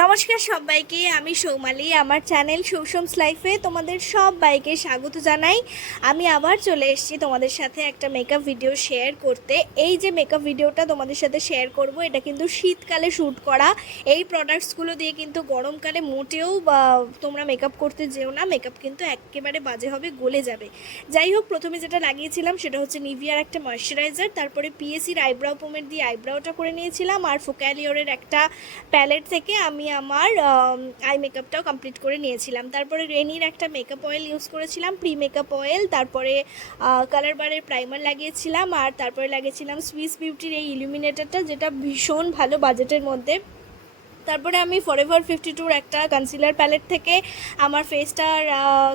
নমস্কার সবাইকে, আমি সৌমালি। আমার চ্যানেল সৌসমস লাইফে তোমাদের সবাইকে স্বাগত জানাই। আমি আবার চলে এসেছি তোমাদের সাথে একটা মেকআপ ভিডিও শেয়ার করতে। এই যে মেকআপ ভিডিওটা তোমাদের সাথে শেয়ার করব, এটা কিন্তু শীতকালে শ্যুট করা। এই প্রোডাক্টসগুলো দিয়ে কিন্তু গরমকালে মোটেও তোমরা মেকআপ করতে যেও না, মেকআপ কিন্তু একেবারে বাজে হবে, গলে যাবে। যাই হোক, প্রথমে যেটা লাগিয়েছিলাম সেটা হচ্ছে নিভিয়ার একটা ময়শ্চারাইজার, তারপরে পিএসির আইব্রাউ পোমের দিয়ে আইব্রাউটা করে নিয়েছিলাম, আর ফোক্যালিওরের একটা প্যালেট থেকে আমি আমার আই মেকআপটাও কমপ্লিট করে নিয়েছিলাম। তারপরে রেনির একটা মেকআপ অয়েল ইউজ করেছিলাম, প্রি মেকআপ অয়েল। তারপরে কালার বারের প্রাইমার লাগিয়েছিলাম, আর তারপরে লাগিয়েছিলাম সুইস বিউটির এই ইলুমিনেটরটা, যেটা ভীষণ ভালো বাজেটের মধ্যে। তারপরে আমি ফরএভার 52 একটা কনসিলার প্যালেট থেকে আমার ফেসটার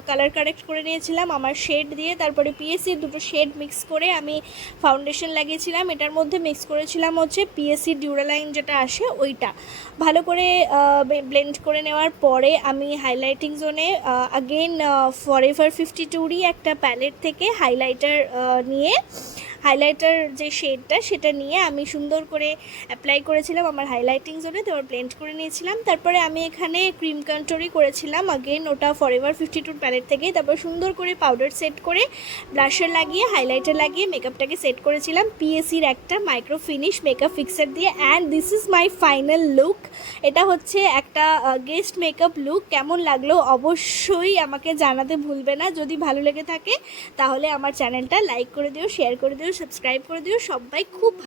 কালার কারেক্ট করে নিয়েছিলাম আমার শেড দিয়ে। তারপরে পিএসসির দুটো শেড মিক্স করে আমি ফাউন্ডেশন লাগিয়েছিলাম। এটার মধ্যে মিক্স করেছিলাম হচ্ছে পিএসসি ডিউরালাইন যেটা আসে ওইটা। ভালো করে ব্লেন্ড করে নেওয়ার পরে আমি হাইলাইটিং জোনে আগেন ফরএভার 52রই একটা প্যালেট থেকে হাইলাইটার নিয়ে হাইলাইটার যে শেডটা সেটা নিয়ে আমি সুন্দর করে অ্যাপ্লাই করেছিলাম আমার হাইলাইটিং জোনে, তারপর ব্লেন্ড করে নিয়েছিলাম। তারপরে আমি এখানে ক্রিম কন্ট্রোলই করেছিলাম আগেন, ওটা ফরএভার 52 প্যালেট থেকেই। তারপর সুন্দর করে পাউডার সেট করে ব্লাশার লাগিয়ে হাইলাইটার লাগিয়ে মেকআপটাকে সেট করেছিলাম পিএসির একটা মাইক্রো ফিনিশ মেকআপ ফিক্সার দিয়ে। And this is my final look. এটা হচ্ছে একটা গেস্ট মেকআপ লুক। কেমন লাগলো অবশ্যই আমাকে জানাতে ভুলবে না। যদি ভালো লেগে থাকে তাহলে আমার চ্যানেলটা লাইক করে দিও, শেয়ার করে দিও, সাবস্ক্রাইব করে দিও। সবাই খুব